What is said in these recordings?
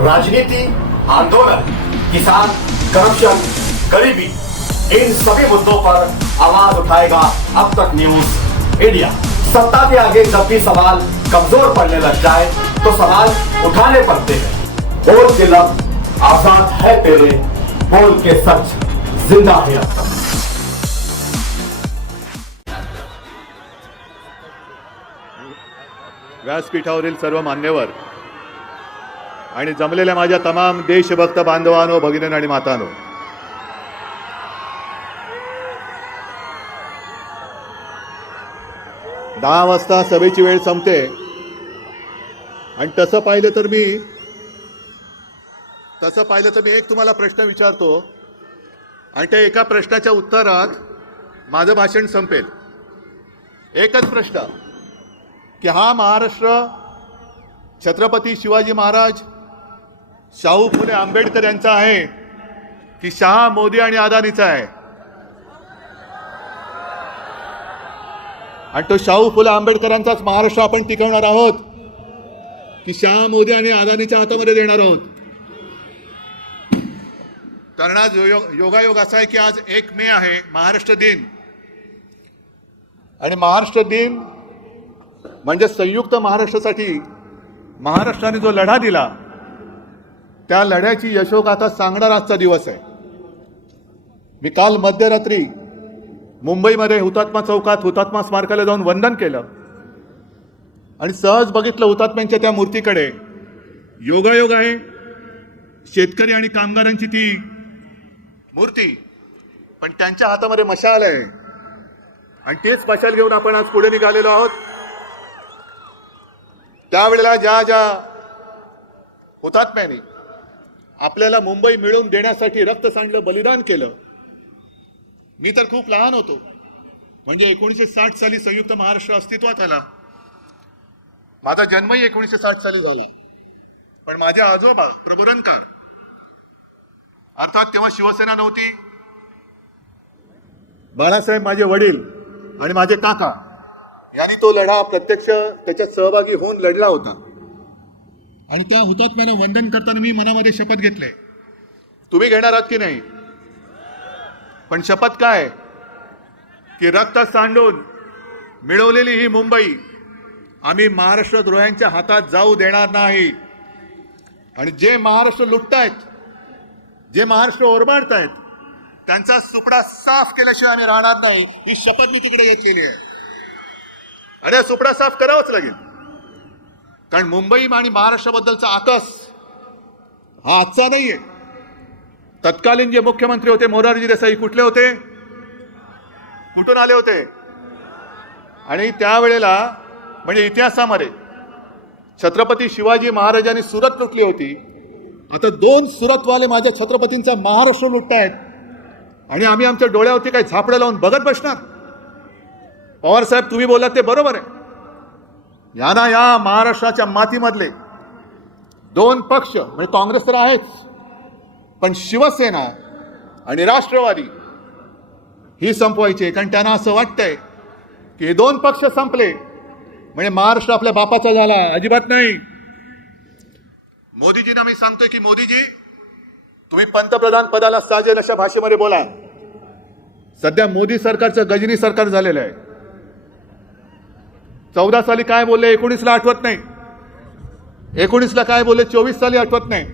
राजनीति आंदोलन किसान करप्शन गरीबी इन सभी मुद्दों पर आवाज उठाएगा अब तक न्यूज इंडिया सत्ता के आगे जब भी सवाल कमजोर पड़ने लग जाए तो सवाल उठाने पड़ते हैं बोल के लफ्ज आजाद है तेरे बोल के सच जिंदा है अब तक व्यासपीठावरील सर्व मान्यवर आणि जमलेल्या माझ्या तमाम देशभक्त बांधवानो भगिनी आणि मातानो दहा वाजता सभेची वेळ संपते आणि तसं पाहिलं तर मी तसं पाहिलं तर मी एक तुम्हाला प्रश्न विचारतो आणि त्या एका प्रश्नाच्या उत्तरात माझं भाषण संपेल एकच प्रश्न की हा महाराष्ट्र छत्रपती शिवाजी महाराज शाहू फुले आंबेडकर यांचा आहे की शाह मोदी आणि अदानीचा आहे आणि तो शाहू फुले आंबेडकरांचाच महाराष्ट्र आपण टिकवणार आहोत की शाह मोदी आणि अदानीच्या हातामध्ये देणार आहोत कारण आज योगायोग असा आहे की आज एक मे आहे महाराष्ट्र दिन आणि महाराष्ट्र दिन म्हणजे संयुक्त महाराष्ट्रासाठी महाराष्ट्राने जो लढा दिला त्या लढ्याची यशोगाथा सांगणार आजचा दिवस आहे मी काल मध्यरात्री मुंबईमध्ये हुतात्मा चौकात हुतात्मा स्मारकाला जाऊन वंदन केलं आणि सहज बघितलं हुतात्म्यांच्या त्या मूर्तीकडे योगायोग आहे शेतकरी आणि कामगारांची ती मूर्ती पण त्यांच्या हातामध्ये मशाल आहे आणि तेच मशाल घेऊन आपण आज पुढे निघालेलो आहोत त्यावेळेला ज्या ज्या हुतात्म्यांनी आपल्याला मुंबई मिळवून देण्यासाठी रक्त सांडलं बलिदान केलं मी तर खूप लहान होतो म्हणजे एकोणीसशे साठ साली संयुक्त महाराष्ट्र अस्तित्वात आला माझा जन्मही एकोणीसशे साठ साली झाला पण माझे आजोबा प्रबोधनकार अर्थात तेव्हा शिवसेना नव्हती बाळासाहेब माझे वडील आणि माझे काका यांनी तो लढा प्रत्यक्ष त्याच्यात सहभागी होऊन लढला होता आणि त्या हुतात्म्यानं वंदन करताना मी मनामध्ये शपथ घेतले तुम्ही घेणार आहात की नाही पण शपथ काय की रक्त सांडून मिळवलेली ही मुंबई आम्ही महाराष्ट्र द्रोह्यांच्या हातात जाऊ देणार नाही आणि जे महाराष्ट्र लुटतायत जे महाराष्ट्र ओरबाडतायत त्यांचा सुपडा साफ केल्याशिवाय आम्ही राहणार नाही ही शपथ मी तिकडे घेतलेली आहे अरे सुपडा साफ करावाच लागेल कारण मुंबई आणि महाराष्ट्राबद्दलचा आकस हा आजचा नाही आहे तत्कालीन जे मुख्यमंत्री होते मोरारजी देसाई कुठले होते कुठून आले होते आणि त्यावेळेला म्हणजे इतिहासामध्ये छत्रपती शिवाजी महाराजांनी सुरत लुटली होती आता दोन सुरतवाले माझ्या छत्रपतींचा महाराष्ट्र लुटतायत आणि आम्ही आमच्या डोळ्यावरती काही झापडं लावून बघत बसणार पवार साहेब तुम्ही बोलात ते बरोबर आहे यांना या महाराष्ट्राच्या मातीमधले दोन पक्ष म्हणजे काँग्रेस तर आहेच पण शिवसेना आणि राष्ट्रवादी ही संपवायची कारण त्यांना असं वाटतंय की हे दोन पक्ष संपले म्हणजे महाराष्ट्र आपल्या बापाचा झाला अजिबात नाही मोदीजींना मी सांगतोय की मोदीजी तुम्ही पंतप्रधान पदाला साजेल अशा भाषेमध्ये बोला सध्या मोदी सरकारचं गजनी सरकार झालेलं आहे चौदा साली काय बोलले एकोणीसला आठवत नाही एकोणीसला काय बोलले चोवीस साली आठवत नाही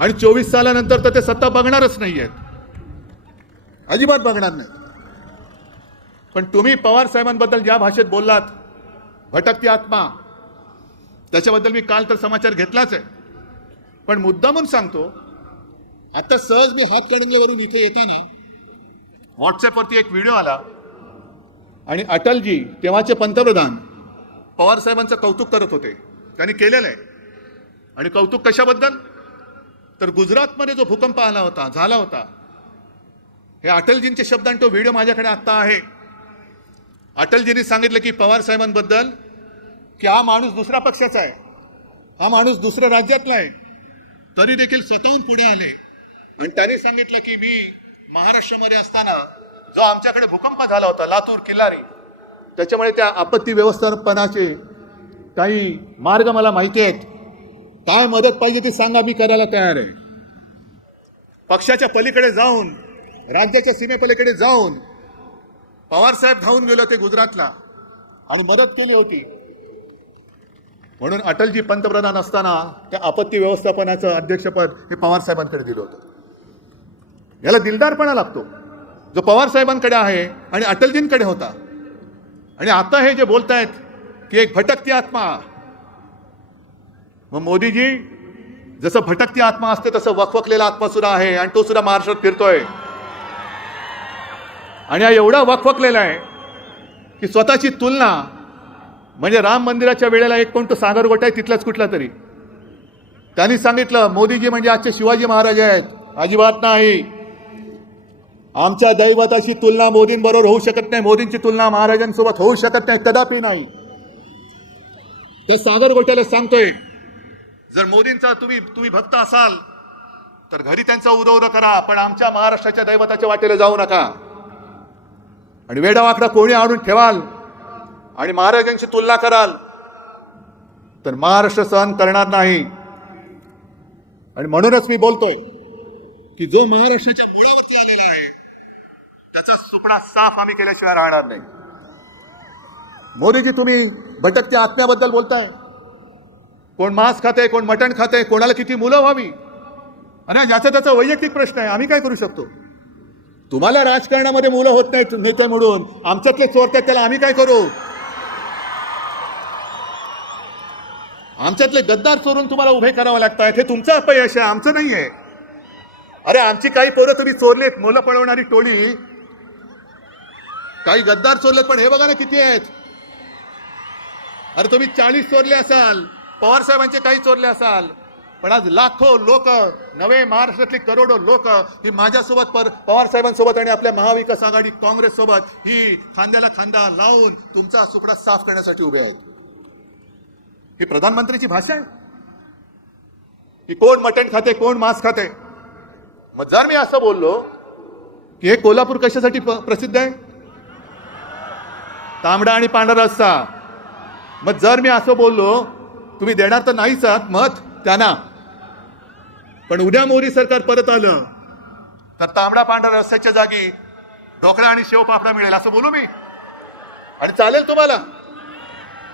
आणि चोवीस सालानंतर तर ते सत्ता बघणारच नाही आहेत अजिबात बघणार नाही पण तुम्ही पवार साहेबांबद्दल ज्या भाषेत बोललात भटकती आत्मा त्याच्याबद्दल मी काल तर समाचार घेतलाच आहे पण मुद्दा म्हणून सांगतो आता सहज मी हातकणंगलेवरून इथे येताना व्हॉट्सअपवरती एक व्हिडिओ आला आणि अटलजी तेव्हाचे पंतप्रधान पवार साहेबांचं कौतुक करत होते त्यांनी केलेलं आहे आणि कौतुक कशाबद्दल तर गुजरातमध्ये जो भूकंप आला होता झाला होता हे अटलजींचे शब्द आणि तो व्हिडिओ माझ्याकडे आत्ता आहे अटलजींनी सांगितलं की पवार साहेबांबद्दल की हा माणूस दुसऱ्या पक्षाचा आहे हा माणूस दुसऱ्या राज्यातला आहे तरी देखील स्वतःहून पुढे आले आणि त्यांनी सांगितलं की मी महाराष्ट्रामध्ये असताना जो आमच्याकडे भूकंप झाला होता लातूर किल्लारी त्याच्यामुळे त्या आपत्ती व्यवस्थापनाचे काही मार्ग मला माहिती आहेत काय मदत पाहिजे ते सांगा मी करायला तयार आहे पक्षाच्या पलीकडे जाऊन राज्याच्या सीमेपलीकडे जाऊन पवारसाहेब धावून गेले होते गुजरातला आणि मदत केली होती म्हणून अटलजी पंतप्रधान असताना त्या आपत्ती व्यवस्थापनाचं अध्यक्षपद हे पवारसाहेबांकडे दिलं होतं याला दिलदारपणा लागतो जो पवारसाहेबांकडे आहे आणि अटलजींकडे होता आणि आता हे जे बोलतायत की एक भटकती आत्मा मग मोदीजी जसं भटकती आत्मा असते तसं वकवकलेला आत्मा सुद्धा आहे आणि तो सुद्धा महाराष्ट्रात फिरतोय आणि हा एवढा वकवकलेला आहे की स्वतःची तुलना म्हणजे राम मंदिराच्या वेळेला एक कोणतं सागर गोट आहे तिथलाच कुठला तरी त्यांनी सांगितलं मोदीजी म्हणजे आजचे शिवाजी महाराज आहेत अजिबात नाही आमच्या दैवताची तुलना मोदींबरोबर होऊ शकत नाही मोदींची तुलना महाराजांसोबत होऊ शकत नाही कदापि नाही तर सागर गोट्याला सांगतोय जर मोदींचा तुम्ही तुम्ही भक्त असाल तर घरी त्यांचा उदौर करा पण आमच्या महाराष्ट्राच्या दैवताच्या वाटेला जाऊ नका आणि वेडावाकडा कोणी आणून ठेवाल आणि महाराजांची तुलना कराल तर महाराष्ट्र सहन करणार नाही आणि म्हणूनच मी बोलतोय की जो महाराष्ट्राच्या मुळावरती आलेला आहे त्याचा सुपडा साफ आम्ही केल्याशिवाय राहणार नाही मोदीजी तुम्ही भटकत्या आत्म्याबद्दल बोलताय कोण मांस खाते कोण मटण खाते कोणाला किती मुलं व्हावी अरे याचा त्याचा वैयक्तिक प्रश्न आहे आम्ही काय करू शकतो तुम्हाला राजकारणामध्ये मुलं होत नाहीत नेते म्हणून आमच्यातले चोरतात त्याला आम्ही काय करू आमच्यातले गद्दार चोरून तुम्हाला उभे करावं आहेत हे तुमचं अपयश आहे आमचं नाही आहे अरे आमची काही पोरं तुम्ही चोरलीत मुलं पळवणारी टोळी काही गद्दार चोरलेत पण हे बघा ना किती आहेत अरे तुम्ही चाळीस चोरले असाल पवार साहेबांचे काही चोरले असाल पण आज लाखो लोक नवे महाराष्ट्रातली करोडो लोक ही माझ्यासोबत पर पवार साहेबांसोबत आणि आपल्या महाविकास आघाडी काँग्रेस सोबत ही खांद्याला खांदा लावून तुमचा सुकडा साफ करण्यासाठी उभे आहेत ही प्रधानमंत्रीची भाषा आहे की कोण मटण खाते कोण मांस खाते मग जर मी असं बोललो की हे कोल्हापूर कशासाठी प्रसिद्ध आहे तांबडा आणि पांढरा रस्सा मग जर मी असं बोललो तुम्ही देणार तर नाहीच आहात मत त्यांना पण उद्या मोदी सरकार परत आलं तर तांबडा पांढरा रस्त्याच्या जागी ढोकळा आणि शेव पापडा मिळेल असं बोलू मी आणि चालेल तुम्हाला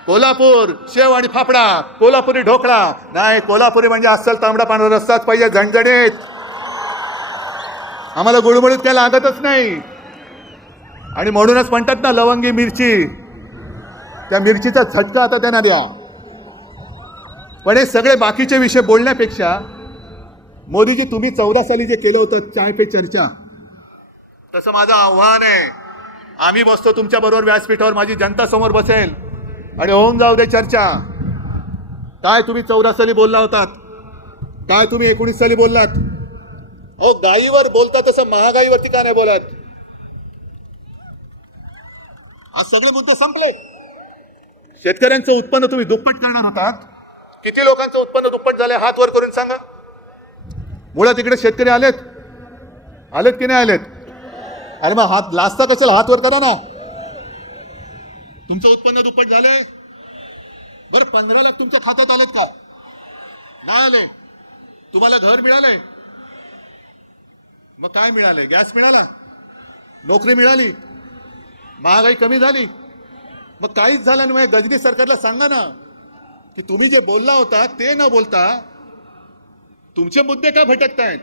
कोल्हापूर शेव आणि फापडा कोल्हापुरी ढोकळा नाही कोल्हापुरी म्हणजे असल तांबडा पांढरा रस्ताच पाहिजे झणझणीत आम्हाला गुळमुळीत काय लागतच नाही आणि म्हणूनच म्हणतात ना लवंगी मिरची त्या मिरचीचा झटका आता त्यांना द्या पण हे सगळे बाकीचे विषय बोलण्यापेक्षा मोदीजी तुम्ही चौदा साली जे केलं होतं चाय पे चर्चा तसं माझं आव्हान आहे आम्ही बसतो तुमच्या बरोबर व्यासपीठावर माझी जनता समोर बसेल आणि होऊन जाऊ दे चर्चा काय तुम्ही चौदा साली बोलला होतात काय तुम्ही एकोणीस साली बोललात हो गाईवर बोलता तसं महागाईवरती का नाही बोलत आज सगळे मुद्दे संपले शेतकऱ्यांचं उत्पन्न तुम्ही दुप्पट करणार होता किती लोकांचं उत्पन्न दुप्पट झाले हात वर करून सांगा मुळात तिकडे शेतकरी आलेत आलेत की नाही आलेत अरे मग हात लास्ता कशाला हात वर करा ना तुमचं उत्पन्न दुप्पट झालंय बरं पंधरा लाख तुमच्या खात्यात आलेत का नाही आले तुम्हाला घर मिळालंय मग काय मिळालंय गॅस मिळाला नोकरी मिळाली महागाई कमी झाली मग काहीच झालं नाही गजनी सरकारला सांगा ना की तुम्ही जे बोलला होता ते न बोलता तुमचे मुद्दे का भटकतायत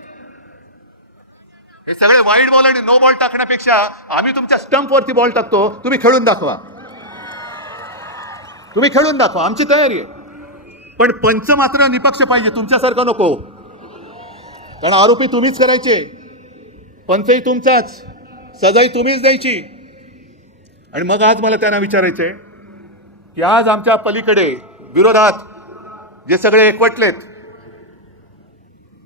हे सगळे वाईट बॉल आणि नो बॉल टाकण्यापेक्षा आम्ही तुमच्या स्टंपवरती बॉल टाकतो तुम्ही खेळून दाखवा तुम्ही खेळून दाखवा आमची तयारी आहे पण पंच मात्र निपक्ष पाहिजे तुमच्यासारखं नको कारण आरोपी तुम्हीच करायचे पंचही तुमचाच सजाही तुम्हीच द्यायची आणि मग आज मला त्यांना विचारायचं आहे की आज आमच्या पलीकडे विरोधात जे सगळे एकवटलेत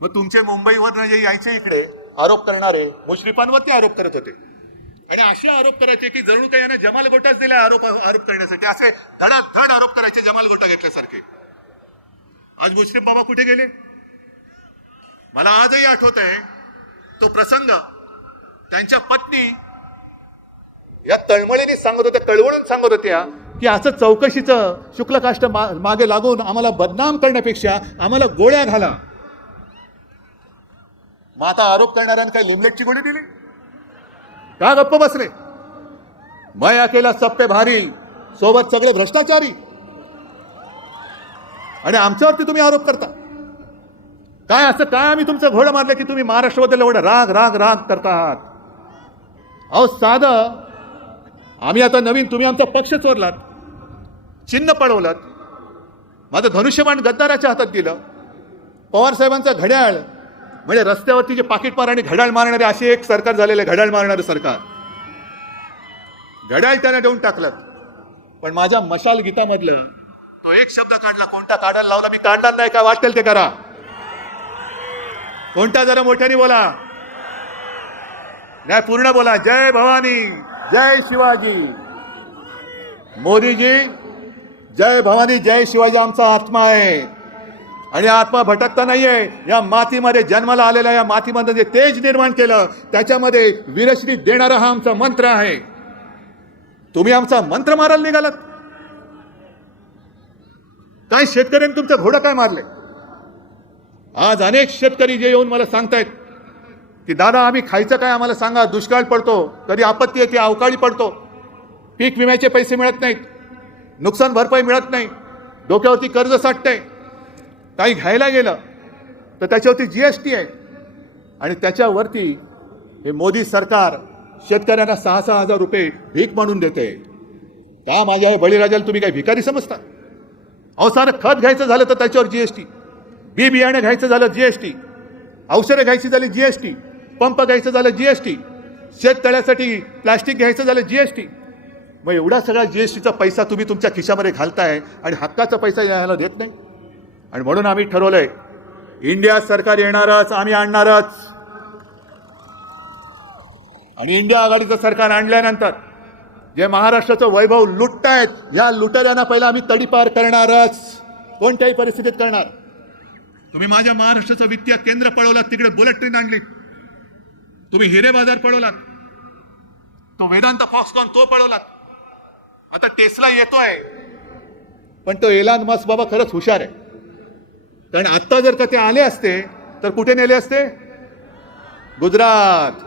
मग तुमचे मुंबईवर जे यायचे इकडे आरोप करणारे मुश्रीफांवरती आरोप करत होते आणि असे आरोप करायचे की जणू काही यांना जमाल गोटाच दिल्या आरोप आरोप करण्यासाठी असे धड आरोप करायचे जमाल गोटा घेतल्यासारखे आज मुश्रीफ बाबा कुठे गेले मला आजही आठवत आहे तो प्रसंग त्यांच्या पत्नी या तळमळीने सांगत होत्या कळवळून सांगत होत्या की असं चौकशीचं शुक्लकाष्ट मागे लागून आम्हाला बदनाम करण्यापेक्षा आम्हाला गोळ्या घाला मग आता आरोप करणाऱ्यांना काही लिमलेटची गोळी दिली का गप्प बसले मया केला सप्पे भारी सोबत सगळे भ्रष्टाचारी आणि आमच्यावरती तुम्ही आरोप करता काय असं काय आम्ही तुमचं घोडं मारलं की तुम्ही महाराष्ट्राबद्दल एवढं राग राग राग करता आहात अहो साध आम्ही आता नवीन तुम्ही आमचा पक्ष चोरलात चिन्ह पळवलात माझं धनुष्यबाण गद्दाराच्या हातात दिलं पवारसाहेबांचं घड्याळ म्हणजे रस्त्यावरती जे पाकिटमार आणि घड्याळ मारणारे असे एक सरकार झालेले घड्याळ मारणारे सरकार घड्याळ त्याने देऊन टाकलं पण माझ्या मशाल गीतामधलं तो एक शब्द काढला कोणता काढायला लावला मी काढणार नाही का वाटेल ते करा कोणता जरा मोठ्याने बोला नाही पूर्ण बोला जय भवानी जय शिवाजी मोदीजी जय भवानी जय शिवाजी आमचा आत्मा आहे आणि आत्मा भटकता नाहीये या मातीमध्ये जन्माला आलेला या मातीमध्ये जे तेज निर्माण केलं त्याच्यामध्ये वीरश्री देणारा हा आमचा मंत्र आहे तुम्ही आमचा मंत्र मारायला निघालात काय शेतकऱ्यांनी तुमचं घोडं काय मारले आज अनेक शेतकरी जे येऊन मला सांगतायत की दादा आम्ही खायचं काय आम्हाला सांगा दुष्काळ पडतो कधी आपत्ती येते अवकाळी पडतो पीक विम्याचे पैसे मिळत नाहीत नुकसान भरपाई मिळत नाही डोक्यावरती कर्ज साठतंय काही घ्यायला गेलं तर त्याच्यावरती जी एस टी आहे आणि त्याच्यावरती हे मोदी सरकार शेतकऱ्यांना सहा सहा हजार रुपये भीक म्हणून देते का माझ्या बळीराजाला तुम्ही काही भिकारी समजता अवसानं खत घ्यायचं झालं तर त्याच्यावर जी एस टी बी बियाणं घ्यायचं झालं जी एस टी औषधं घ्यायची झाली जी एस टी पंप घ्यायचं झालं जी एस टी शेततळ्यासाठी प्लॅस्टिक घ्यायचं झालं जी एस टी मग एवढा सगळा जी एस टीचा पैसा तुम्ही तुमच्या खिशामध्ये घालताय आणि हक्काचा पैसा यायला देत नाही आणि म्हणून आम्ही ठरवलंय इंडिया सरकार येणारच आम्ही आणणारच आणि इंडिया आघाडीचं सरकार आणल्यानंतर जे महाराष्ट्राचं वैभव लुटतायत या लुटऱ्यांना पहिला आम्ही तडीपार करणारच कोणत्याही परिस्थितीत करणार तुम्ही माझ्या महाराष्ट्राचं वित्तीय केंद्र पळवलं तिकडे बुलेट ट्रेन आणली तुम्ही हिरे बाजार पळवलात तो वेदांत फॉक्सकॉन तो पळवलात आता टेस्ला येतोय पण तो एलान मस्क बाबा खरंच हुशार आहे कारण आत्ता जर का ते आले असते तर कुठे नेले असते गुजरात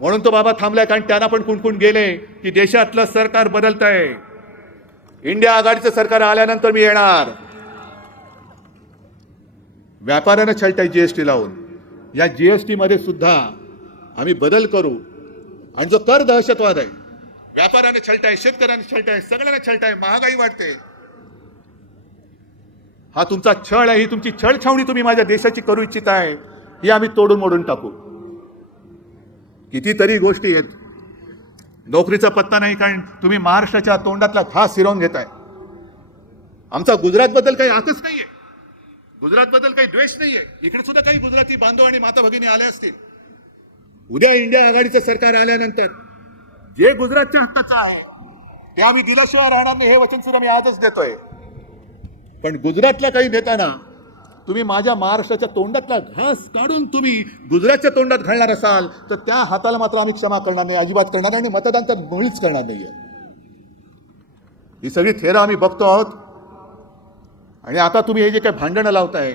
म्हणून तो बाबा थांबलाय कारण त्यांना पण कुणकुण गेले की देशातलं सरकार बदलत आहे इंडिया आघाडीचं सरकार आल्यानंतर मी येणार व्यापाऱ्यानं छळताय जीएसटी लावून या जीएसटी मध्ये सुद्धा आम्ही बदल करू आणि जो कर दहशतवाद आहे व्यापाराने छलट आहे शेतकऱ्याने सगळ्यांना छलट महागाई वाढते हा तुमचा छळ आहे ही तुमची छळ छावणी तुम्ही माझ्या देशाची करू इच्छित आहे ही आम्ही तोडून मोडून टाकू कितीतरी गोष्टी आहेत नोकरीचा पत्ता नाही कारण तुम्ही महाराष्ट्राच्या तोंडातला घास हिरवून घेताय आमचा गुजरात बद्दल काही आकच नाहीये गुजरात बद्दल काही द्वेष नाहीये इकडे सुद्धा काही गुजराती बांधव आणि माता भगिनी आल्या असतील उद्या इंडिया आघाडीचं सरकार आल्यानंतर जे गुजरातच्या हक्काचं आहे ते आम्ही दिल्याशिवाय राहणार नाही हे वचन सुद्धा मी आजच देतोय पण गुजरातला काही देताना तुम्ही माझ्या महाराष्ट्राच्या तोंडातला घास काढून तुम्ही गुजरातच्या तोंडात घालणार असाल तर त्या हाताला मात्र आम्ही क्षमा करणार नाही अजिबात करणार नाही आणि मतदान तर मुळीच करणार नाही ही सगळी थेरं आम्ही बघतो आहोत आणि आता तुम्ही हे जे काही भांडणं लावताय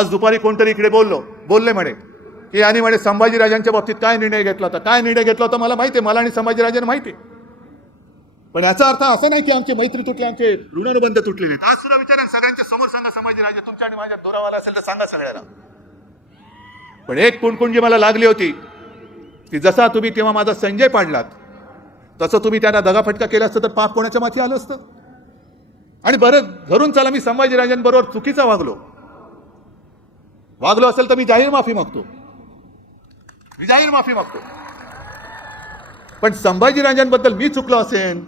आज दुपारी कोणतरी इकडे बोललो बोलले म्हणे की आणि म्हणे संभाजीराजांच्या बाबतीत काय निर्णय घेतला होता काय निर्णय घेतला होता मला माहिती आहे मला आणि संभाजीराजांना माहिती आहे पण याचा अर्थ असा नाही की आमची मैत्री तुटली आमचे ऋणानुबंध तुटलेले आहेत आज सुद्धा विचारा सगळ्यांच्या समोर सांगा संभाजीराजे तुमच्या आणि माझ्या दोरावाला असेल तर सांगा सगळ्याला पण एक जी मला लागली होती की जसा तुम्ही तेव्हा माझा संजय पाडलात तसं तुम्ही त्यांना दगाफटका केला असतं तर पाप कोणाच्या माथी आलं असतं आणि बरं धरून चला मी संभाजीराजांबरोबर चुकीचा वागलो वागलो असेल तर मी जाहीर माफी मागतो मी जाहीर माफी मागतो पण संभाजीराजांबद्दल मी चुकलो असेल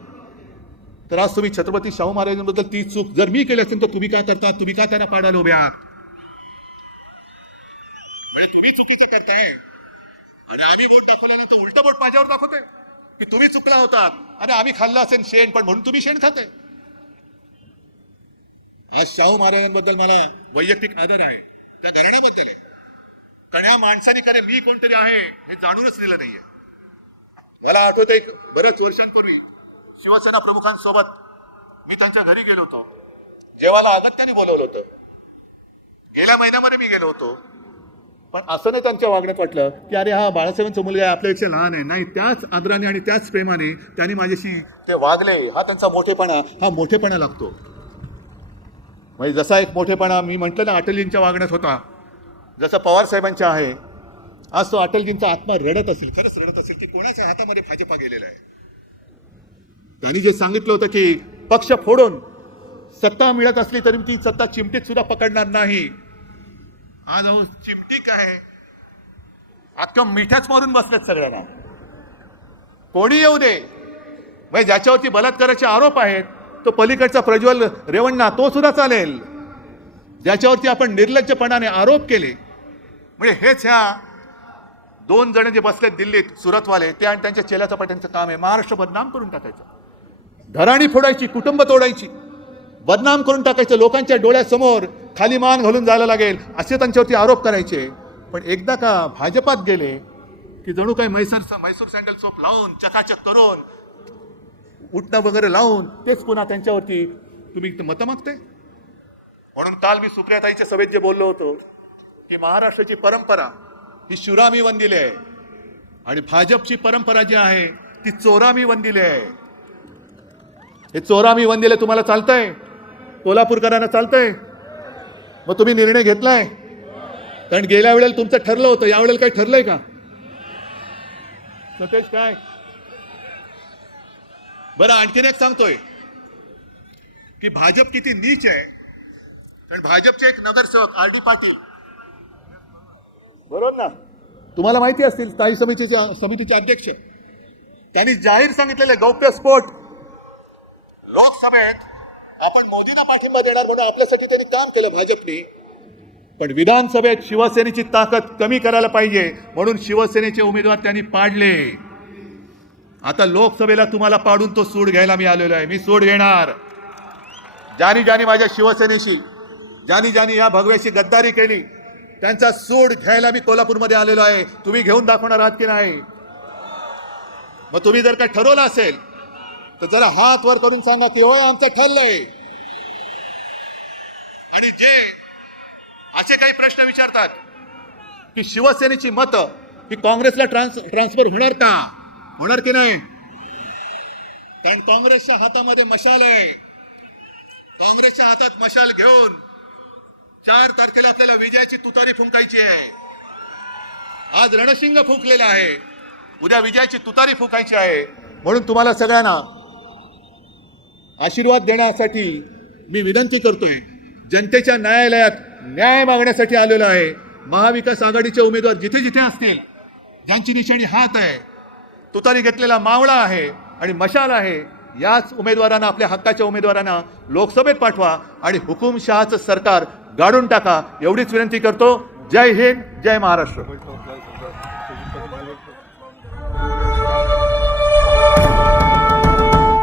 तर आज तुम्ही छत्रपती शाहू महाराजांबद्दल ती चूक जर मी केली असेल तर तुम्ही काय करता तुम्ही काय त्यांना पाडायला उभ्या आणि तुम्ही चुकीचं करताय आणि आम्ही बोट तर उलट बोट माझ्यावर दाखवते की तुम्ही चुकला होता आणि आम्ही खाल्ला असेल शेण पण म्हणून तुम्ही शेण खाते आज शाहू महाराजांबद्दल मला वैयक्तिक आदर आहे त्या धरणाबद्दल आहे कण्या माणसाने कारण मी कोणतरी आहे हे जाणूनच दिलं नाहीये मला आठवत आहे बऱ्याच वर्षांपूर्वी शिवसेना प्रमुखांसोबत मी त्यांच्या घरी गेलो होतो जेवाला अगत्याने बोलवलं होतं गेल्या महिन्यामध्ये मी गेलो होतो पण असं नाही त्यांच्या वागण्यात वाटलं की अरे हा बाळासाहेबांचा मुलगा आहे आपल्यापेक्षा लहान आहे नाही त्याच आदराने आणि त्याच प्रेमाने त्यांनी माझ्याशी ते वागले हा त्यांचा मोठेपणा हा मोठेपणा लागतो म्हणजे जसा एक मोठेपणा मी म्हटलं ना अटलींच्या वागण्यात होता जसं पवारसाहेबांच्या आहे आज तो अटलजींचा आत्मा रडत असेल खरंच रडत असेल की कोणाच्या हातामध्ये भाजपा गेलेला आहे त्यांनी जे सांगितलं होतं की पक्ष फोडून सत्ता मिळत असली तरी ती सत्ता चिमटीत सुद्धा पकडणार नाही आज अहो चिमटी काय अख्खं मिठाच मारून बसलेत सगळ्यांना कोणी येऊ दे म्हणजे ज्याच्यावरती बलात्काराचे आरोप आहेत तो पलीकडचा प्रज्वल रेवण्णा तो सुद्धा चालेल ज्याच्यावरती आपण निर्लज्जपणाने आरोप केले म्हणजे हेच ह्या दोन जण जे बसलेत दिल्लीत सुरतवाले ते आणि त्यांच्या चेल्या चपाट्यांचं काम आहे महाराष्ट्र बदनाम करून टाकायचं घराणी फोडायची कुटुंब तोडायची बदनाम करून टाकायचं लोकांच्या डोळ्यासमोर खाली मान घालून जायला लागेल असे त्यांच्यावरती आरोप करायचे पण एकदा का भाजपात गेले की जणू काही मैसूर मैसूर सँडल सोप लावून चकाचक करून उठणं वगैरे लावून तेच पुन्हा त्यांच्यावरती तुम्ही मतं मागते म्हणून काल मी सुप्रियाताईच्या सभेत जे बोललो होतो की महाराष्ट्राची परंपरा ही शुरामी वंदिली आहे आणि भाजपची परंपरा जी आहे ती चोरामी वंदिली आहे हे चोरामी वंदिले तुम्हाला चालतंय कोल्हापूरकरांना चालतंय मग तुम्ही निर्णय घेतलाय कारण गेल्या वेळेला तुमचं ठरलं होतं यावेळेला काही ठरलंय का सतेश काय बरं आणखीन एक सांगतोय की भाजप किती नीच आहे कारण भाजपचे एक नगरसेवक आर डी पाटील बरोबर ना तुम्हाला माहिती असतील स्थायी समितीचे समितीचे अध्यक्ष त्यांनी जाहीर सांगितलेले गौप्य स्फोट लोकसभेत आपण मोदींना पाठिंबा देणार म्हणून आपल्यासाठी त्यांनी काम केलं भाजपने पण विधानसभेत शिवसेनेची ताकद कमी करायला पाहिजे म्हणून शिवसेनेचे उमेदवार त्यांनी पाडले आता लोकसभेला तुम्हाला पाडून तो सूड घ्यायला मी आलेलो आहे मी सूड घेणार ज्यानी ज्यानी माझ्या शिवसेनेशी ज्यानी ज्यानी या भगव्याशी गद्दारी केली त्यांचा सूड घ्यायला मी कोल्हापूरमध्ये आलेलो आहे तुम्ही घेऊन दाखवणार आहात की नाही मग तुम्ही जर का ठरवलं असेल तर जरा हात वर करून सांगा की हो आमचं ठरलंय आणि जे असे काही प्रश्न विचारतात की शिवसेनेची मतं ही काँग्रेसला ट्रान्स ट्रान्सफर होणार का होणार की नाही कारण काँग्रेसच्या हातामध्ये मशाल आहे काँग्रेसच्या हातात मशाल घेऊन चार तारखेला आपल्याला विजयाची तुतारी फुंकायची आहे आज रणशिंग फुंकलेला आहे उद्या विजयाची तुतारी फुंकायची आहे म्हणून तुम्हाला सगळ्यांना आशीर्वाद देण्यासाठी मी विनंती करतोय जनतेच्या न्यायालयात न्याय मागण्यासाठी आलेलो आहे महाविकास आघाडीचे उमेदवार जिथे जिथे असतील ज्यांची निशाणी हात आहे तुतारी घेतलेला मावळा आहे आणि मशाल आहे याच उमेदवारांना आपल्या हक्काच्या उमेदवारांना लोकसभेत पाठवा आणि हुकुमशहाचं सरकार गाडून टाका एवढीच विनंती करतो जय हिंद जय महाराष्ट्र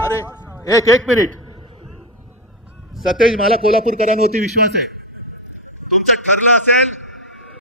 अरे एक एक मिनिट सतेज मला कोल्हापूरकरांवरती विश्वास आहे तुमचं ठरलं असेल